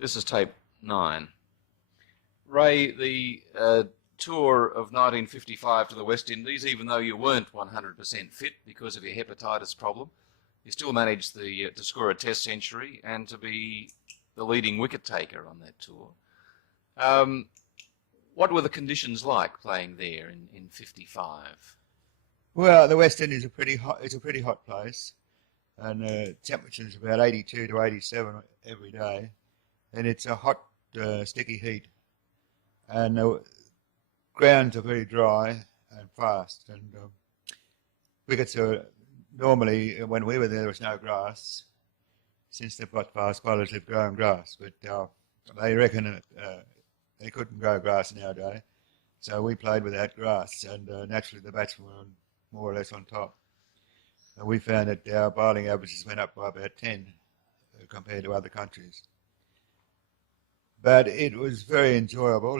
This is tape 9. Ray, the tour of 1955 to the West Indies, even though you weren't 100% fit because of your hepatitis problem, you still managed to score a test century and to be the leading wicket taker on that tour. What were the conditions like playing there in 55? Well, the West Indies are pretty hot. It's a pretty hot place, and the temperature's about 82 to 87 every day, and it's a hot, sticky heat, and the grounds are very dry and fast, and wickets are normally, when we were there was no grass. Since they've got fast bowlers, they've grown grass, but they reckon they couldn't grow grass nowadays, so we played without grass, and naturally the batsmen were more or less on top. And we found that our bowling averages went up by about 10 compared to other countries. But it was very enjoyable.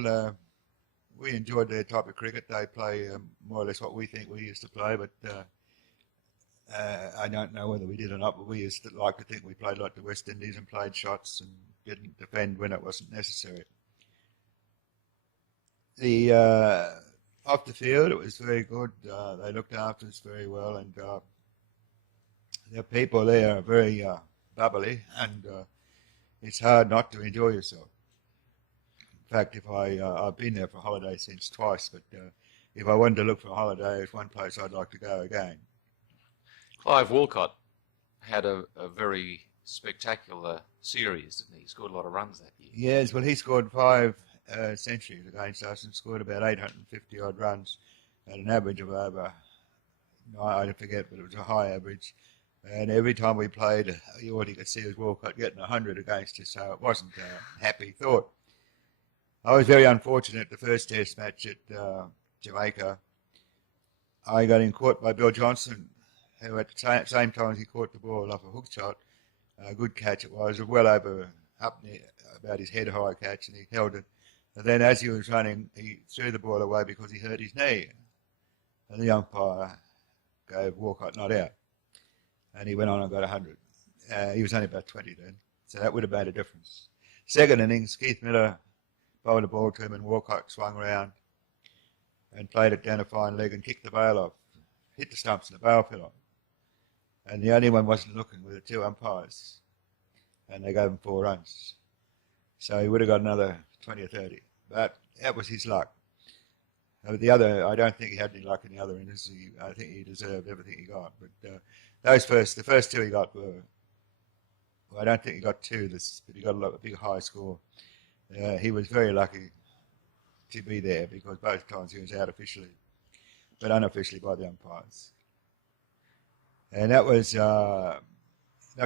We enjoyed their type of cricket. They play more or less what we think we used to play, but I don't know whether we did or not, but we used to like to think we played like the West Indies and played shots and didn't defend when it wasn't necessary. Off the field, it was very good. They looked after us very well, and the people there are very bubbly, and it's hard not to enjoy yourself. In fact, I've been there for holiday since twice, but if I wanted to look for a holiday, there's one place I'd like to go again. Clive Walcott had a very spectacular series, didn't he? He scored a lot of runs that year. Yes, well, he scored 5 centuries against us and scored about 850 odd runs at an average of over, I forget, but it was a high average. And every time we played, all you could see was Walcott getting 100 against us, so it wasn't a happy thought. I was very unfortunate the first test match at Jamaica. I got in caught by Bill Johnson, who at the same time as he caught the ball off a hook shot, a good catch it was, well over, up near, about his head high catch, and he held it. And then as he was running, he threw the ball away because he hurt his knee. And the umpire gave Walcott not out. And he went on and got 100. He was only about 20 then, so that would have made a difference. Second innings, Keith Miller bowled the ball to him, and Walcott swung round and played it down a fine leg and kicked the bail off, hit the stumps and the bail fell off. And the only one wasn't looking were the 2 umpires, and they gave him 4 runs. So he would have got another 20 or 30, but that was his luck. The other, I don't think he had any luck in the other innings. I think he deserved everything he got. But the first 2 he got were, well, I don't think he got 2, but he got a big high score. He was very lucky to be there because both times he was out officially, but unofficially by the umpires. And that was not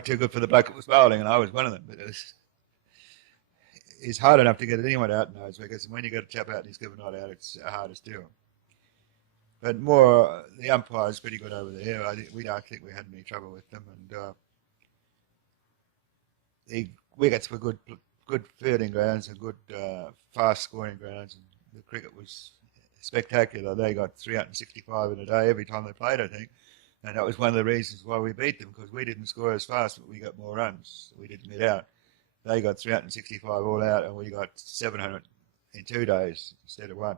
too good for the bloke that was bowling, and I was one of them. But it's hard enough to get anyone out in those wickets, and when you get a chap out and he's given not out, it's the hardest deal. But the umpire's pretty good over there. We don't think we had any trouble with them, and the wickets were good fielding grounds and good fast scoring grounds, and the cricket was spectacular. They got 365 in a day every time they played, I think, and that was one of the reasons why we beat them, because we didn't score as fast, but we got more runs. We didn't get out. They got 365 all out, and we got 700 in 2 days instead of 1.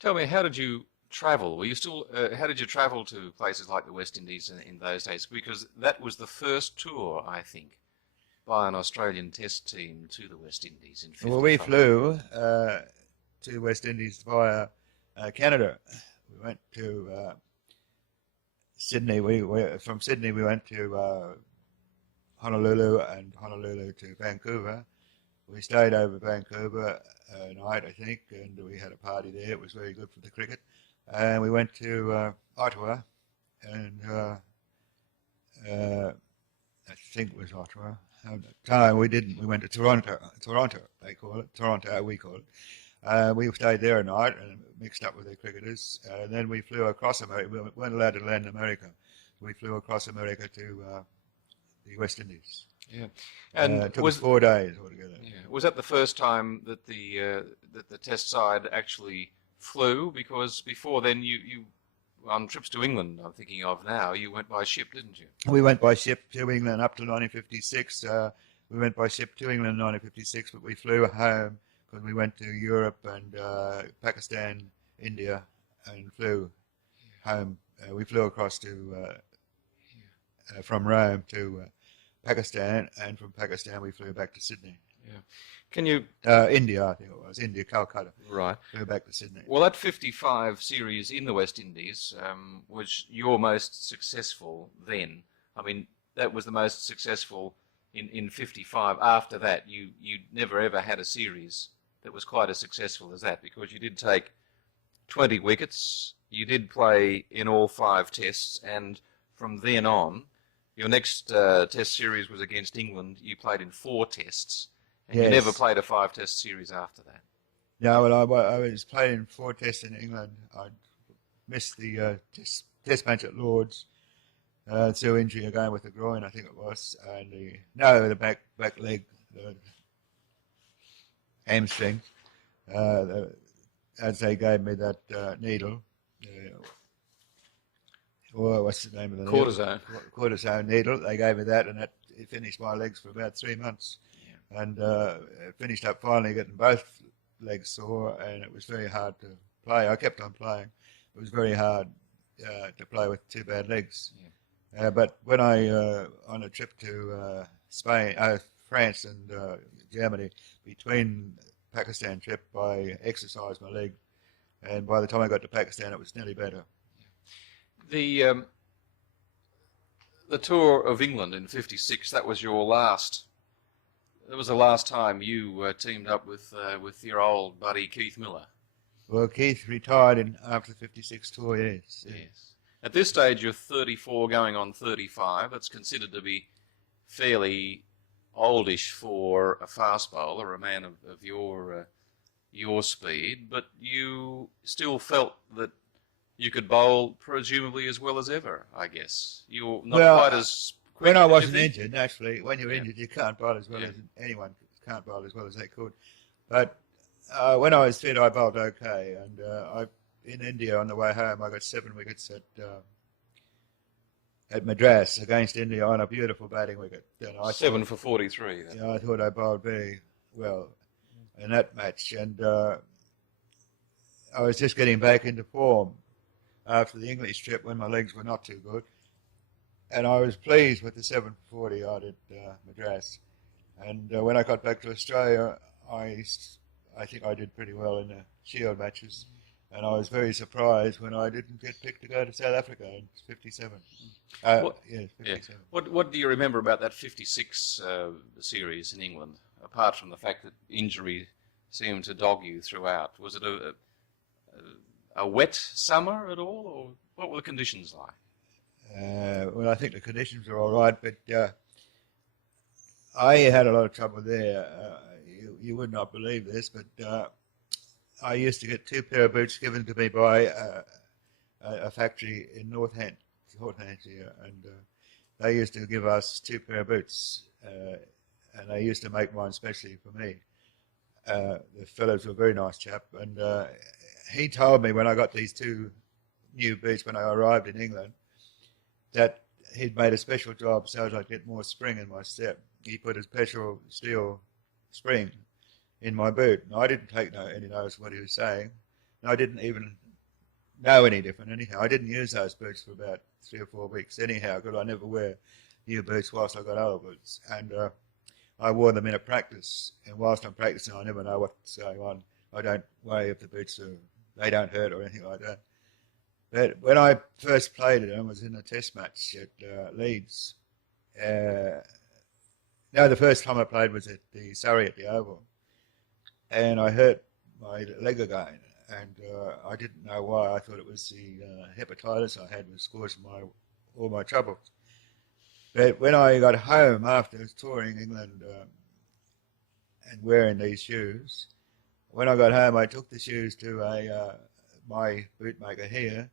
Tell me, how did you travel? Were you still? How did you travel to places like the West Indies in those days? Because that was the first tour, I think, by an Australian Test team to the West Indies in 55. Well, we flew to the West Indies via Canada. We went to Sydney. From Sydney we went to Honolulu, and Honolulu to Vancouver. We stayed over Vancouver a night, I think, and we had a party there. It was very good for the cricket. And we went to Ottawa, and I think it was Ottawa. No, we didn't. We went to Toronto, they call it. Toronto, we call it. We stayed there a night and mixed up with the cricketers. And then we flew across America. We weren't allowed to land in America. We flew across America to the West Indies. Yeah, and it took us 4 days altogether. Yeah. Was that the first time that the Test side actually flew? Because before then, you on trips to England, I'm thinking of now, you went by ship, didn't you? We went by ship to England up to 1956. we went by ship to England in 1956, but we flew home because we went to Europe and Pakistan, India, and flew home. We flew across to from Rome to Pakistan, and from Pakistan we flew back to Sydney. Yeah. Can you... India, I think it was. India, Calcutta. Right. Flew back to Sydney. Well, that 55 series in the West Indies was your most successful then. I mean, that was the most successful in 55. After that, you never ever had a series that was quite as successful as that, because you did take 20 wickets, you did play in all 5 tests, and from then on, your next test series was against England. You played in 4 tests, and you never played a 5-test series after that. No, well, I was playing 4 tests in England. I missed the test match at Lord's through injury again with the groin, I think it was, and the back leg, the hamstring. As they gave me that needle, what's the name of the cortisone? Cortisone needle. They gave me that, and it finished my legs for about 3 months. Yeah. And it finished up finally getting both legs sore, and it was very hard to play. I kept on playing. It was very hard to play with 2 bad legs. Yeah. But when I on a trip to France and Germany, between Pakistan trip, I exercised my leg, and by the time I got to Pakistan, it was nearly better. The tour of England in '56, that was your last. That was the last time you teamed up with your old buddy Keith Miller. Well, Keith retired after the '56 tour. Yes. At this stage, you're 34, going on 35. It's considered to be fairly oldish for a fast bowler, a man of your speed, but you still felt that you could bowl presumably as well as ever, I guess. You're not quite as quick. When I wasn't injured, naturally, when you're injured, you can't bowl as well as anyone can't bowl as well as they could. But when I was fit, I bowled okay, and in India on the way home, I got 7 wickets at Madras against India on a beautiful batting wicket. 7 for 43. Then. Yeah, I thought I bowled very well in that match, and I was just getting back into form after the English trip when my legs were not too good, and I was pleased with the 7 for 40 I did Madras. And when I got back to Australia, I think I did pretty well in the Shield matches. And I was very surprised when I didn't get picked to go to South Africa in '57. 57. Yeah. What do you remember about that '56 series in England, apart from the fact that injury seemed to dog you throughout? Was it a wet summer at all, or what were the conditions like? Well, I think the conditions were all right, but I had a lot of trouble there. You would not believe this, but I used to get 2 pair of boots given to me by a factory in North Hampshire, and they used to give us 2 pair of boots, and they used to make mine specially for me. The fellows were a very nice chap, and he told me when I got these 2 new boots when I arrived in England that he'd made a special job so as I'd get more spring in my step. He put a special steel spring in my boot. And I didn't take any notice of what he was saying. And I didn't even know any different anyhow. I didn't use those boots for about 3 or 4 weeks anyhow, because I never wear new boots whilst I got old boots. And I wore them in a practice. And whilst I'm practicing, I never know what's going on. I don't worry if the boots they don't hurt or anything like that. But when I first played it, I was in a test match at Leeds. The first time I played was at the Surrey at the Oval. And I hurt my leg again, and I didn't know why. I thought it was the hepatitis I had was causing all my troubles. But when I got home after touring England and wearing these shoes, when I got home, I took the shoes to my bootmaker here,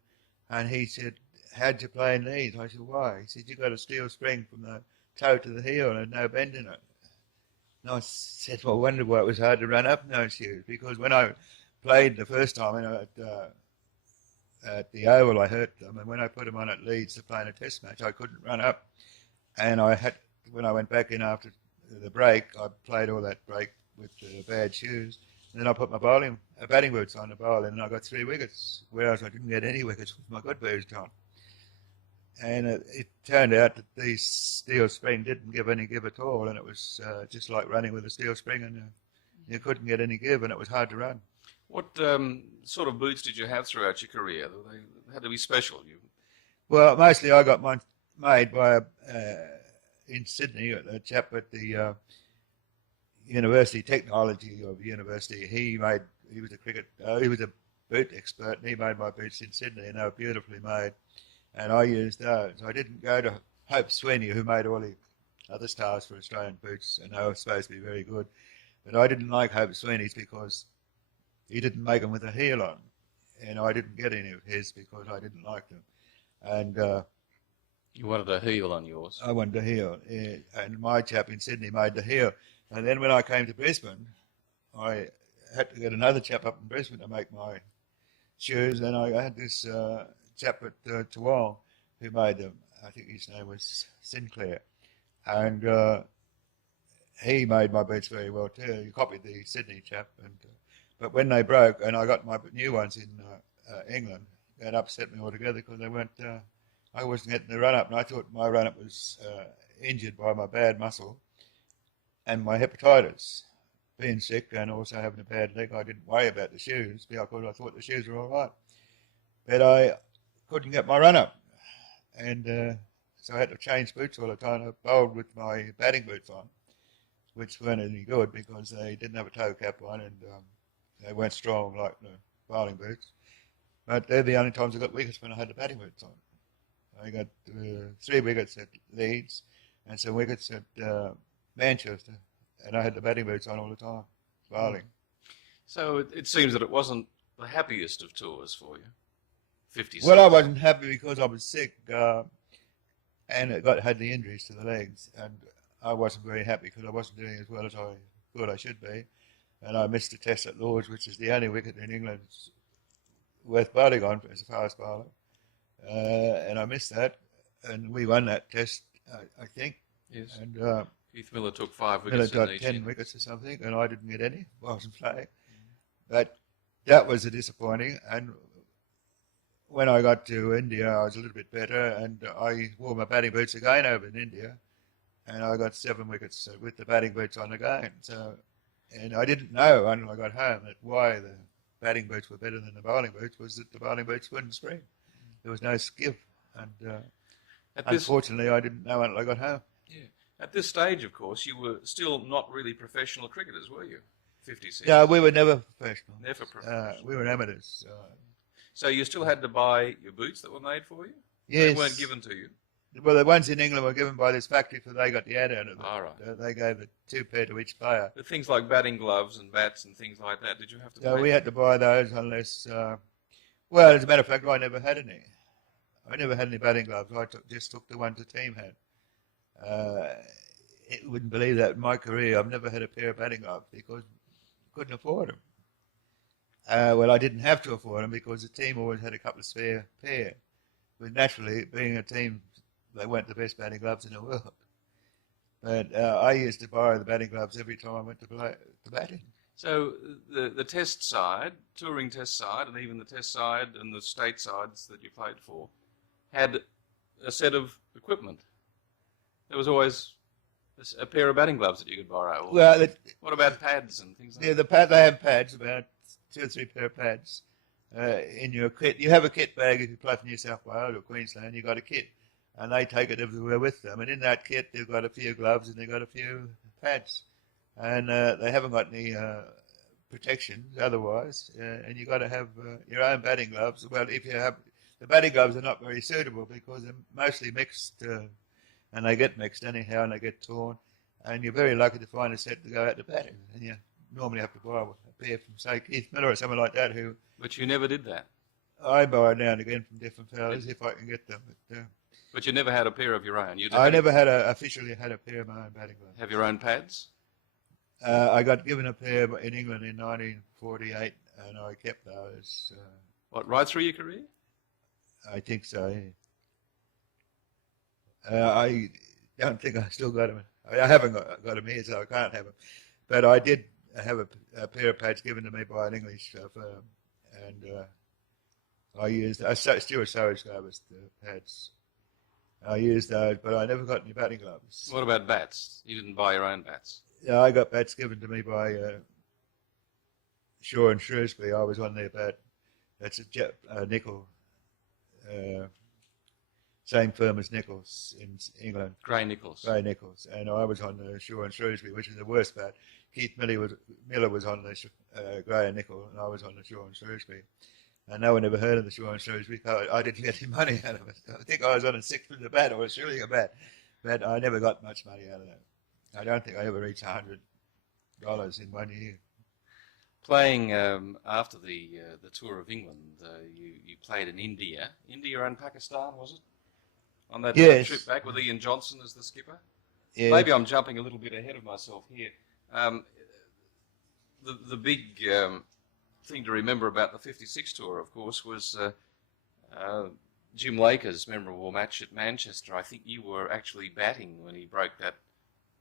and he said, "How'd you play in these?" I said, "Why?" He said, "You got a steel spring from the toe to the heel and no bend in it." And I said, well, I wondered why it was hard to run up in those shoes, because when I played the first time at the Oval, I hurt them, and when I put them on at Leeds to play in a test match, I couldn't run up. And when I went back in after the break, I played all that break with bad shoes. And then I put my batting boots on the bowl, and I got 3 wickets, whereas I didn't get any wickets with my good boots on. And it turned out that the steel spring didn't give any give at all, and it was just like running with a steel spring, and you couldn't get any give, and it was hard to run. What sort of boots did you have throughout your career? They had to be special. Well, mostly I got mine made by in Sydney, a chap at the University Technology of the university. He was a boot expert, and he made my boots in Sydney, and they were beautifully made. And I used those. I didn't go to Hope Sweeney, who made all the other stars for Australian boots, and they were supposed to be very good. But I didn't like Hope Sweeney's because he didn't make them with a heel on, and I didn't get any of his because I didn't like them. And you wanted a heel on yours. I wanted a heel, yeah, and my chap in Sydney made the heel. And then when I came to Brisbane, I had to get another chap up in Brisbane to make my shoes, and I had this chap at Toowong who made them. I think his name was Sinclair, and he made my boots very well too. He copied the Sydney chap, but when they broke, and I got my new ones in England, that upset me altogether because they weren't. I wasn't getting the run up, and I thought my run up was injured by my bad muscle and my hepatitis. Being sick and also having a bad leg, I didn't worry about the shoes because I thought the shoes were all right. But I couldn't get my run up, and so I had to change boots all the time. I bowled with my batting boots on, which weren't any good because they didn't have a toe cap on, and they weren't strong like the bowling boots. But they're the only times I got wickets, when I had the batting boots on. I got 3 wickets at Leeds and some wickets at Manchester, and I had the batting boots on all the time, bowling. So it seems that it wasn't the happiest of tours for you. 56. Well, I wasn't happy because I was sick, and had the injuries to the legs, and I wasn't very happy because I wasn't doing as well as I thought I should be, and I missed the test at Lords, which is the only wicket in England worth bowling on as a fast bowler, and I missed that, and we won that test, I think. Yes. And Keith Miller took 5 Miller wickets. got 10 wickets or something, and I didn't get any. I wasn't playing. But that was a disappointing. And when I got to India, I was a little bit better, and I wore my batting boots again over in India, and I got 7 wickets with the batting boots on again. So, and I didn't know until I got home that why the batting boots were better than the bowling boots was that the bowling boots wouldn't spring. There was no skiff, and unfortunately, I didn't know until I got home. Yeah. At this stage, of course, you were still not really professional cricketers, were you? 56. No, we were never professional. Never professional. We were amateurs. So you still had to buy your boots that were made for you? Yes. They weren't given to you? Well, the ones in England were given by this factory, so they got the ad out of it. All right. They gave it 2 pair to each player. But things like batting gloves and bats and things like that, did you have to So pay? we had to buy those unless... well, as a matter of fact, I never had any. I never had any batting gloves. I just took the ones the team had. You wouldn't believe that in my career. I've never had a pair of batting gloves because I couldn't afford them. Well, I didn't have to afford them because the team always had a couple of spare pair. But naturally, being a team, they weren't the best batting gloves in the world. But I used to borrow the batting gloves every time I went to play the batting. So the test side, touring test side, and even the test side and the state sides that you played for had a set of equipment. There was always a pair of batting gloves that you could borrow. Well, what about pads and things like yeah, that? they have pads, about 2 or 3 pair of pads in your kit. You have a kit bag if you play for New South Wales or Queensland. You've got a kit, and they take it everywhere with them. And in that kit, they've got a few gloves and they've got a few pads, and they haven't got any protection otherwise. And you've got to have your own batting gloves. Well, if you have the batting gloves, are not very suitable because they're mostly mixed. And they get mixed anyhow, and they get torn. And you're very lucky to find a set to go out to batting. And you normally have to buy a pair from, say, Keith Miller or someone like that. Who. But you never did that. I borrow now and again from different fellas if I can get them. But you never had a pair of your own. I never had officially had a pair of my own batting gloves. Have your own pads? I got given a pair in England in 1948, and I kept those. What, right through your career? I think so. Yeah. I don't think I still got them I haven't got them here, so I can't have them. But I did have a pair of pads given to me by an English firm, and I used Stuart Surridge gave us the pads. I used those, but I never got any batting gloves. What about bats? You didn't buy your own bats? Yeah, I got bats given to me by Shaw and Shrewsbury. I was on their bat. That's a nickel, same firm as Nichols in England. Grey Nichols. Grey Nichols, and I was on the Shaw and Shrewsbury, which is the worst bat. Keith Miller was on the Grey and Nickel, and I was on the Shaw and Shrewsbury. And no one ever heard of the Shaw and Shrewsbury. I didn't get any money out of it. I think I was on a sixth with the bat, or was shooting a bat, but I never got much money out of that. I don't think I ever reached $100 in 1 year. Playing after the tour of England, you played in India and Pakistan, was it? On that trip back with Ian Johnson as the skipper. Yeah. Maybe I'm jumping a little bit ahead of myself here. The big thing to remember about the '56 tour, of course, was Jim Laker's memorable match at Manchester. I think you were actually batting when he broke that,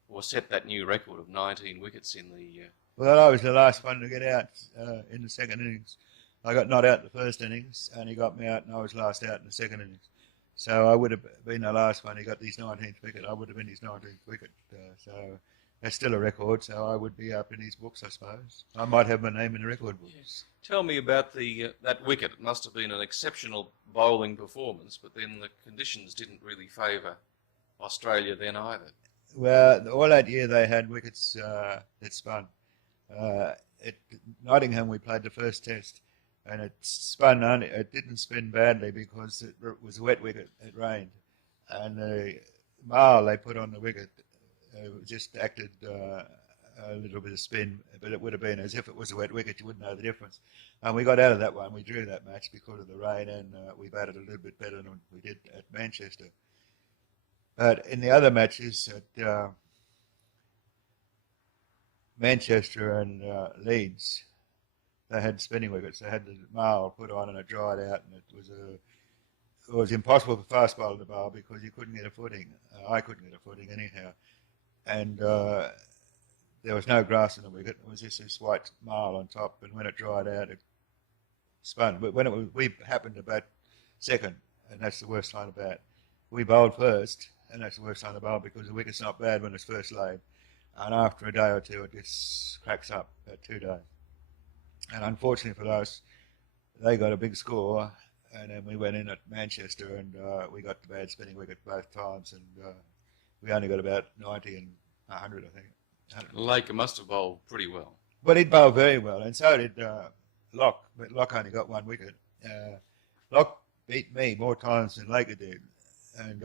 or set that new record of 19 wickets in the. Well, I was the last one to get out in the second innings. I got not out in the first innings, and he got me out, and I was last out in the second innings. So I would have been the last one. He got his 19th wicket. I would have been his 19th wicket. So that's still a record. So I would be up in his books, I suppose. I might have my name in the record books. Yes. Tell me about that wicket. It must have been an exceptional bowling performance, but then the conditions didn't really favour Australia then either. Well, all that year they had wickets that spun. At Nottingham we played the first test, and it spun. It didn't spin badly because it was a wet wicket. It rained, and the marl they put on the wicket just acted a little bit of spin, but it would have been as if it was a wet wicket. You wouldn't know the difference. And we got out of that one. We drew that match because of the rain, and we batted a little bit better than we did at Manchester. But in the other matches at Manchester and Leeds, they had spinning wickets. They had the marl put on and it dried out, and it was impossible for fast bowler to bowl because you couldn't get a footing. I couldn't get a footing anyhow, and there was no grass in the wicket. It was just this white marl on top, and when it dried out, it spun. But when we happened to bat second, and that's the worst time to bat. We bowled first, and that's the worst time to bowl because the wicket's not bad when it's first laid. And after a day or two, it just cracks up, about 2 days. And unfortunately for us, they got a big score, and then we went in at Manchester, and we got the bad spinning wicket both times, and we only got about 90 and 100, I think. Laker must have bowled pretty well. But he'd bowled very well, and so did Locke, but Locke only got one wicket. Locke beat me more times than Laker did, and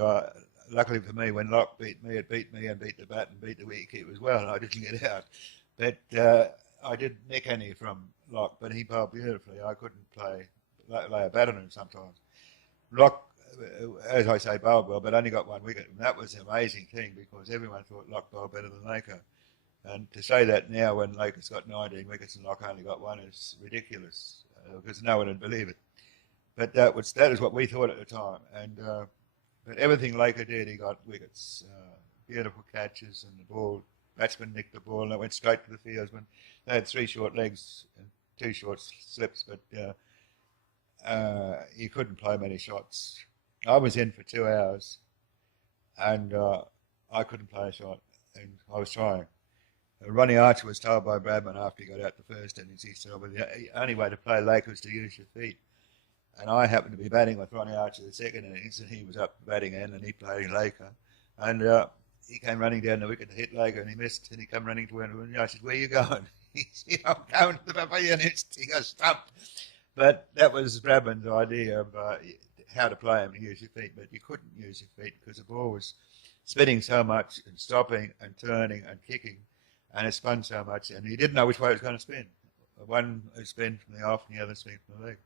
luckily for me, when Locke beat me, it beat me and beat the bat and beat the wicketkeeper as well, and I didn't get out. But I did nick any from Locke, but he bowled beautifully. I couldn't lay a bat on him sometimes. Locke, as I say, bowled well, but only got one wicket, and that was an amazing thing because everyone thought Locke bowled better than Laker. And to say that now when Laker's got 19 wickets and Locke only got one is ridiculous because no one would believe it. But that is what we thought at the time, and. But everything Laker did, he got wickets. Beautiful catches, and the batsman nicked the ball, and it went straight to the fieldsman. They had 3 short legs and 2 short slips, but you couldn't play many shots. I was in for 2 hours, and I couldn't play a shot, and I was trying. Ronnie Archer was told by Bradman after he got out the first innings, he said, well, the only way to play Laker is to use your feet. And I happened to be batting with Ronnie Archer the second innings, and he was up batting in, and he played Laker. And he came running down the wicket to hit Laker, and he missed, and he came running to win. And I said, where are you going? He said, I'm going to the pavilion. He got stumped. But that was Bradman's idea of how to play him, to use your feet. But you couldn't use your feet because the ball was spinning so much and stopping and turning and kicking, and it spun so much, and he didn't know which way it was going to spin. One would spin from the off, and the other spin from the leg.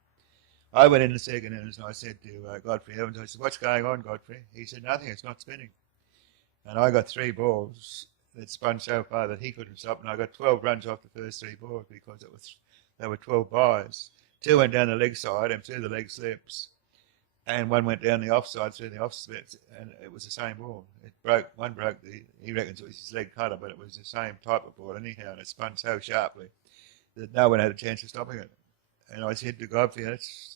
I went in the second innings and I said to Godfrey Evans, I said, what's going on, Godfrey? He said, nothing, it's not spinning. And I got 3 balls that spun so far that he couldn't stop, and I got 12 runs off the first 3 balls because they were 12 byes. 2 went down the leg side and 2 the leg slips. and one went down the offside through the offset, and it was the same ball. It broke. One broke he reckons it was his leg cutter, but it was the same type of ball anyhow, and it spun so sharply that no one had a chance of stopping it. And I said to Godfrey,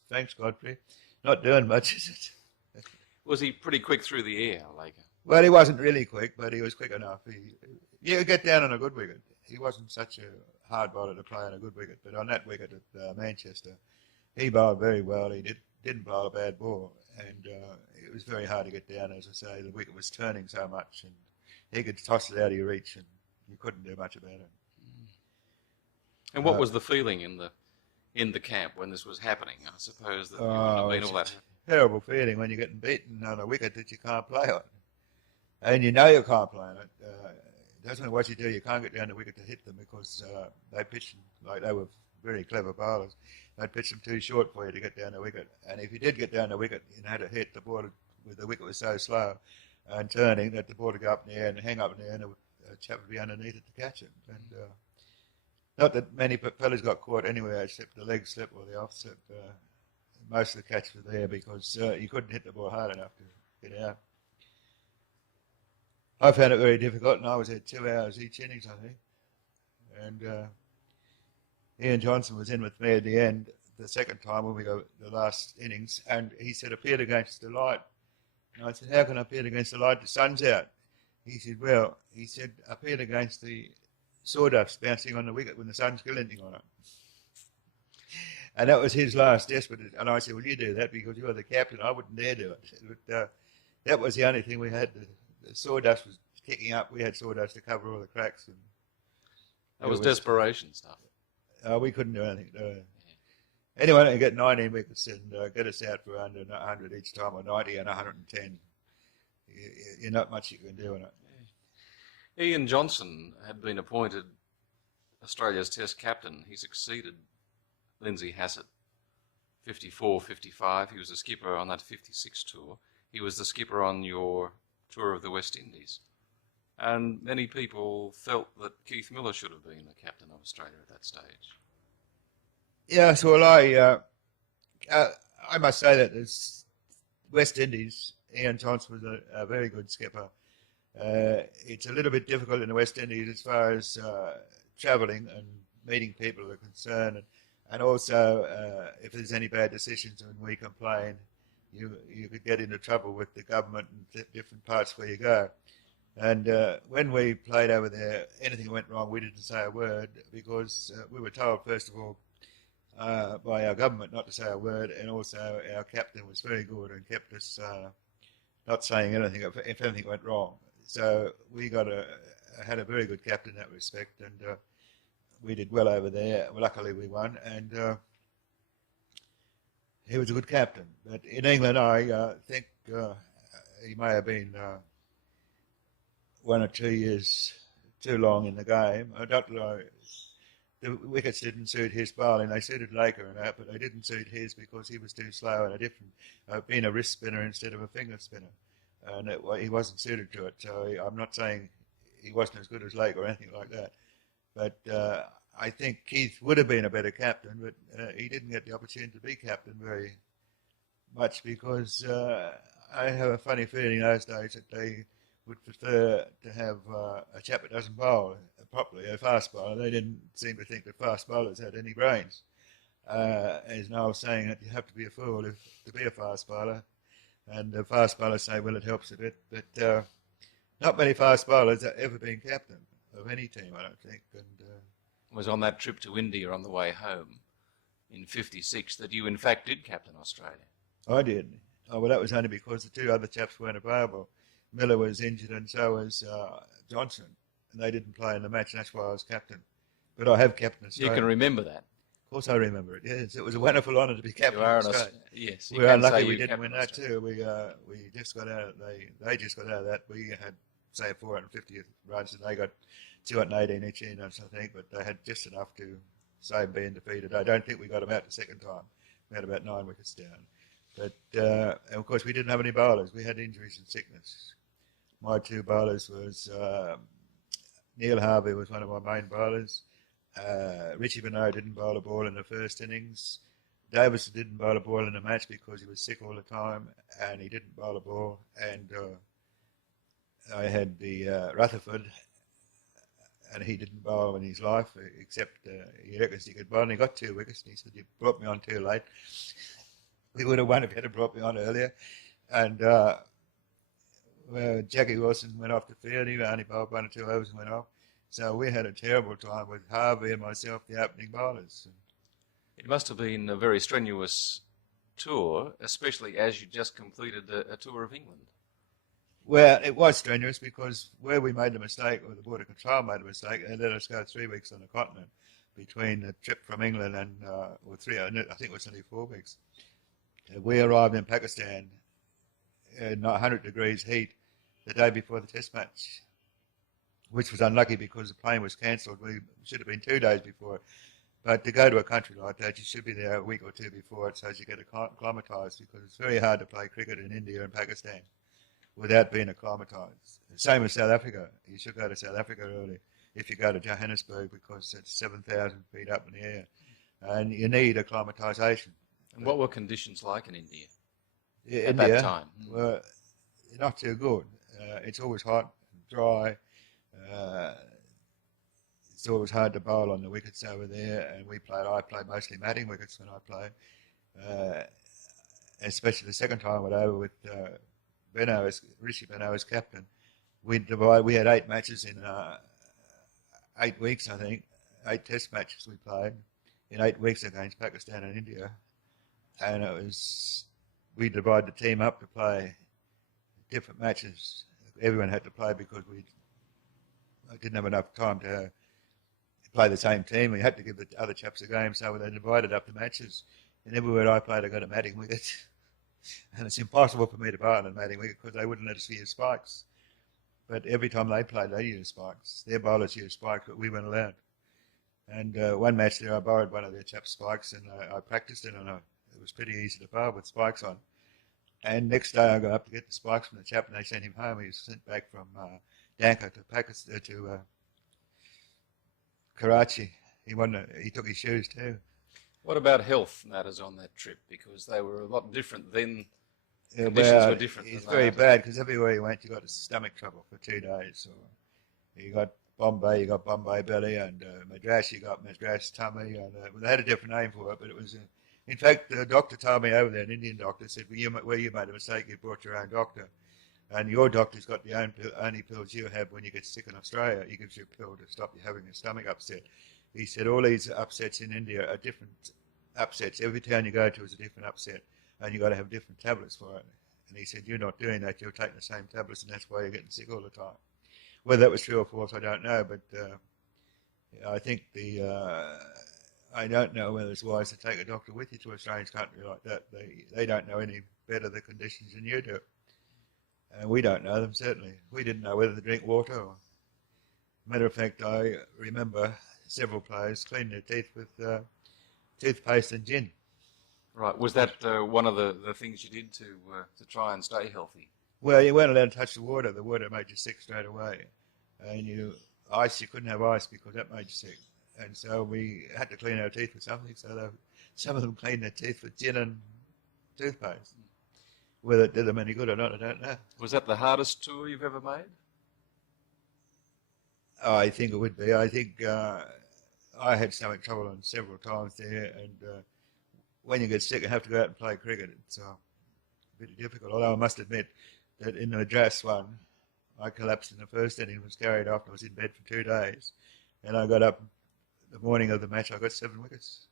"Thanks, Godfrey. Not doing much, is it?" Was he pretty quick through the air, Laker? Well, he wasn't really quick, but he was quick enough. You could get down on a good wicket. He wasn't such a hard bowler to play on a good wicket, but on that wicket at Manchester, he bowled very well. He didn't bowl a bad ball, and it was very hard to get down. As I say, the wicket was turning so much, and he could toss it out of your reach, and you couldn't do much about it. And what was the feeling in the camp when this was happening? I suppose that you wouldn't have been all that. Terrible feeling when you're getting beaten on a wicket that you can't play on, and you know you can't play on it. It doesn't matter what you do, you can't get down the wicket to hit them because they pitched like they were very clever bowlers. They'd pitch them too short for you to get down the wicket, and if you did get down the wicket and had a hit, the wicket was so slow and turning that the ball would go up in the air and hang up in the air, and a chap would be underneath it to catch it. And not that many fellas got caught anywhere except the leg slip or the off slip. Most of the catch was there because you couldn't hit the ball hard enough to get out. I found it very difficult, and I was at 2 hours each innings, I think. And Ian Johnson was in with me at the end, the second time when we got the last innings, and he said, "Appeared against the light." And I said, "How can I appear against the light? The sun's out." He said, "Well," he said, "appeared against the sawdust bouncing on the wicket when the sun's glinting on it." And that was his last desperate. And I said, "Well, you do that because you're the captain. I wouldn't dare do it." But that was the only thing we had. The sawdust was kicking up. We had sawdust to cover all the cracks. And that was desperation stuff. We couldn't do anything. Anyone can get 19 wickets and get us out for under 100 each time, or 90 and 110. You're not much you can do in it. Ian Johnson had been appointed Australia's Test captain. He succeeded Lindsay Hassett, 54-55. He was the skipper on that 56 tour. He was the skipper on your tour of the West Indies. And many people felt that Keith Miller should have been the captain of Australia at that stage. Yes, well, I must say that as West Indies, Ian Johnson was a very good skipper. It's a little bit difficult in the West Indies as far as travelling and meeting people are concerned, and also if there's any bad decisions and we complain, you could get into trouble with the government in different parts where you go. And when we played over there, anything went wrong, we didn't say a word because we were told, first of all, by our government not to say a word, and also our captain was very good and kept us not saying anything if anything went wrong. So we had a very good captain in that respect, and we did well over there. Luckily we won, and he was a good captain. But in England, I think he may have been 1 or 2 years too long in the game. I don't know. The wickets didn't suit his bowling. They suited Laker and that, but they didn't suit his because he was too slow and a different, being a wrist spinner instead of a finger spinner. And he wasn't suited to it. So I'm not saying he wasn't as good as Laker or anything like that. But I think Keith would have been a better captain, but he didn't get the opportunity to be captain very much because I have a funny feeling those days that they would prefer to have a chap that doesn't bowl properly, a fast bowler. They didn't seem to think that fast bowlers had any brains. As Noel was saying, that you have to be a fool to be a fast bowler. And the fast bowlers say, well, it helps a bit. But not many fast bowlers have ever been captain of any team, I don't think. And was on that trip to India on the way home in 56 that you in fact did captain Australia. I did. Oh, well, that was only because the two other chaps weren't available. Miller was injured and so was Johnson, and they didn't play in the match, and that's why I was captain. But I have captained Australia. You can remember that. Of course I remember it, yes. It was a wonderful honour to be captain of Australia. Yes, we were unlucky we didn't win that too. We just got out. They just got out of that. We had, say, 450 runs, and they got 218 each innings, I think, but they had just enough to save being defeated. I don't think we got them out the second time. We had about 9 wickets down. But, and of course, we didn't have any bowlers. We had injuries and sickness. My two bowlers was Neil Harvey was one of my main bowlers. Richie Benoit didn't bowl a ball in the first innings. Davis didn't bowl a ball in the match because he was sick all the time, and he didn't bowl a ball. And I had the Rutherford, and he didn't bowl in his life, except he reckons he could bowl, and he got 2 wickets, and he said, "You brought me on too late. We would have won if you had brought me on earlier." And well, Jackie Wilson went off the field. He only bowled 1 or 2 overs and went off. So we had a terrible time with Harvey and myself, the opening bowlers. It must have been a very strenuous tour, especially as you just completed a tour of England. Well, it was strenuous because where we made the mistake, or the Border Control made a mistake, they let us go 3 weeks on the continent between the trip from England and, or 3, I think it was only 4 weeks. We arrived in Pakistan in 100 degrees heat the day before the test match, which was unlucky because the plane was cancelled. We should have been 2 days before. But to go to a country like that, you should be there a week or 2 before it so as you get acclimatised, because it's very hard to play cricket in India and Pakistan without being acclimatised. Same as South Africa. You should go to South Africa early if you go to Johannesburg, because it's 7,000 feet up in the air. And you need acclimatisation. And what were conditions like in India At that time? Well, not too good. It's always hot and dry. It's always hard to bowl on the wickets over there, and I played mostly matting wickets when I played, especially the second time I went over with Rishi Beno as captain. We had 8 matches in 8 weeks, I think, 8 test matches we played in 8 weeks against Pakistan and India, and we divided the team up to play different matches. Everyone had to play because I didn't have enough time to play the same team. We had to give the other chaps a game, so they divided up the matches. And everywhere I played, I got a matting wicket. And it's impossible for me to bowl on a matting wicket because they wouldn't let us use spikes. But every time they played, they used spikes. Their bowlers used spikes, but we weren't allowed. And one match there, I borrowed one of their chaps' spikes, and I practiced it, and it was pretty easy to bowl with spikes on. And next day, I got up to get the spikes from the chap, and they sent him home. He was sent back from Dhaka to Pakistan to Karachi. He took his shoes too. What about health matters on that trip? Because they were a lot different then. Conditions were different. It's very bad because everywhere you went, you got stomach trouble for 2 days. Or you got Bombay, you got Bombay belly, and Madras, you got Madras tummy, and they had a different name for it, but it was. In fact, the doctor told me over there, an Indian doctor said, "Where you made a mistake, you brought your own doctor, and your doctor's got the only pills you have when you get sick in Australia. He gives you a pill to stop you having a stomach upset." He said all these upsets in India are different upsets. Every town you go to is a different upset, and you've got to have different tablets for it. And he said, "You're not doing that. You're taking the same tablets, and that's why you're getting sick all the time." Whether that was true or false, I don't know, but I think I don't know whether it's wise to take a doctor with you to a strange country like that. They don't know any better the conditions than you do. And we don't know them, certainly. We didn't know whether to drink water. Matter of fact, I remember several players cleaning their teeth with toothpaste and gin. Right. Was that one of the things you did to try and stay healthy? Well, you weren't allowed to touch the water. The water made you sick straight away. And you couldn't have ice because that made you sick. And so we had to clean our teeth with something. So some of them cleaned their teeth with gin and toothpaste. Whether it did them any good or not, I don't know. Was that the hardest tour you've ever made? I think it would be. I think I had stomach trouble on several times there, and when you get sick and have to go out and play cricket, it's a bit difficult. Although I must admit that in the Madras one, I collapsed in the first inning, was carried off, and I was in bed for 2 days. And I got up the morning of the match, I got 7 wickets.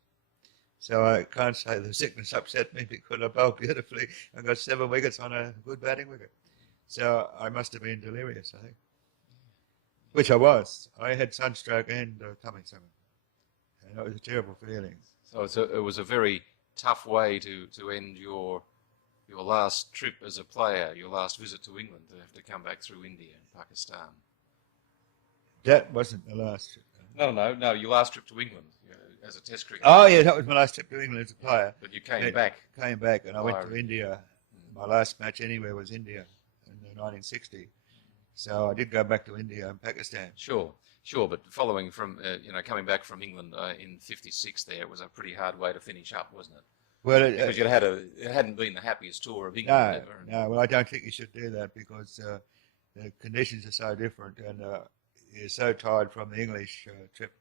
So I can't say the sickness upset me because I bowled beautifully. I got 7 wickets on a good batting wicket. So I must have been delirious, I think. Which I was. I had sunstroke and tummy something. And it was a terrible feeling. So it was a very tough way to end your last trip as a player, your last visit to England, to have to come back through India and Pakistan. That wasn't the last trip. No, your last trip to England as a test cricketer. Oh, yeah, that was my last trip to England as a player. But you came back. Came back, and I went to India. My last match anywhere was India in 1960. So I did go back to India and Pakistan. Sure, but coming back from England in '56 there, it was a pretty hard way to finish up, wasn't it? Well, because it hadn't been the happiest tour of England no, ever. no. Well, I don't think you should do that because the conditions are so different, and you're so tired from the English trip.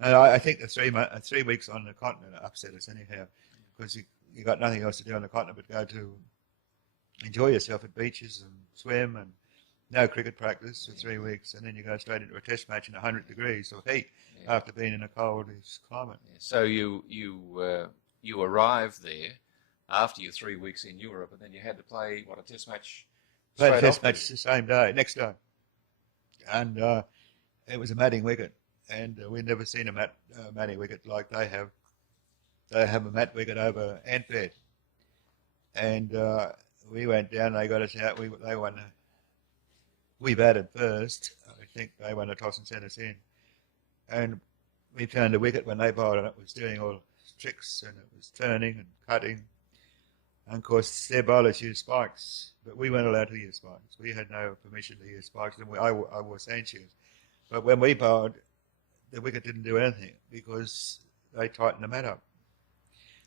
And I think the 3 weeks on the continent upset us anyhow, because you got nothing else to do on the continent but go to enjoy yourself at beaches and swim and no cricket practice for 3 weeks, and then you go straight into a test match in 100 degrees of heat after being in a cold climate. So you arrived there after your 3 weeks in Europe, and then you had to play a test match Played a straight test after? match the same day, next day, and it was a matting wicket, and we'd never seen a matting wicket like they have. They have a mat wicket over Antwerp, and we went down. They got us out. They won. We batted first. I think they won a toss and sent us in, and we found a wicket when they bowled, and it was doing all tricks, and it was turning and cutting. And of course, their bowlers used spikes, but we weren't allowed to use spikes. We had no permission to use spikes, and I wore sand shoes. But when we bowled, the wicket didn't do anything because they tightened the mat up.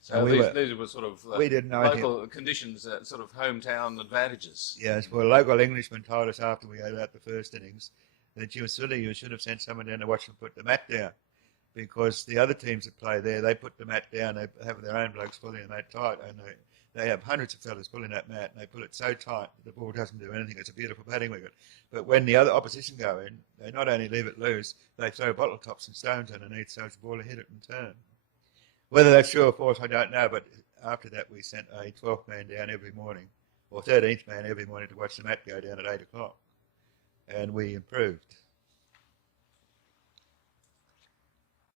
So these were sort of we didn't know local conditions, sort of hometown advantages. Yes, well, a local Englishman told us after we gave out the first innings that you should have sent someone down to watch them put the mat down, because the other teams that play there, they put the mat down, they have their own blokes pulling the mat tight, and they have hundreds of fellas pulling that mat, and they pull it so tight that the ball doesn't do anything. It's a beautiful batting wicket. But when the other opposition go in, they not only leave it loose, they throw bottle tops and stones underneath so the ball will hit it and turn. Whether that's true or false, I don't know, but after that we sent a 12th man down every morning, or 13th man every morning to watch the mat go down at 8 o'clock, and we improved.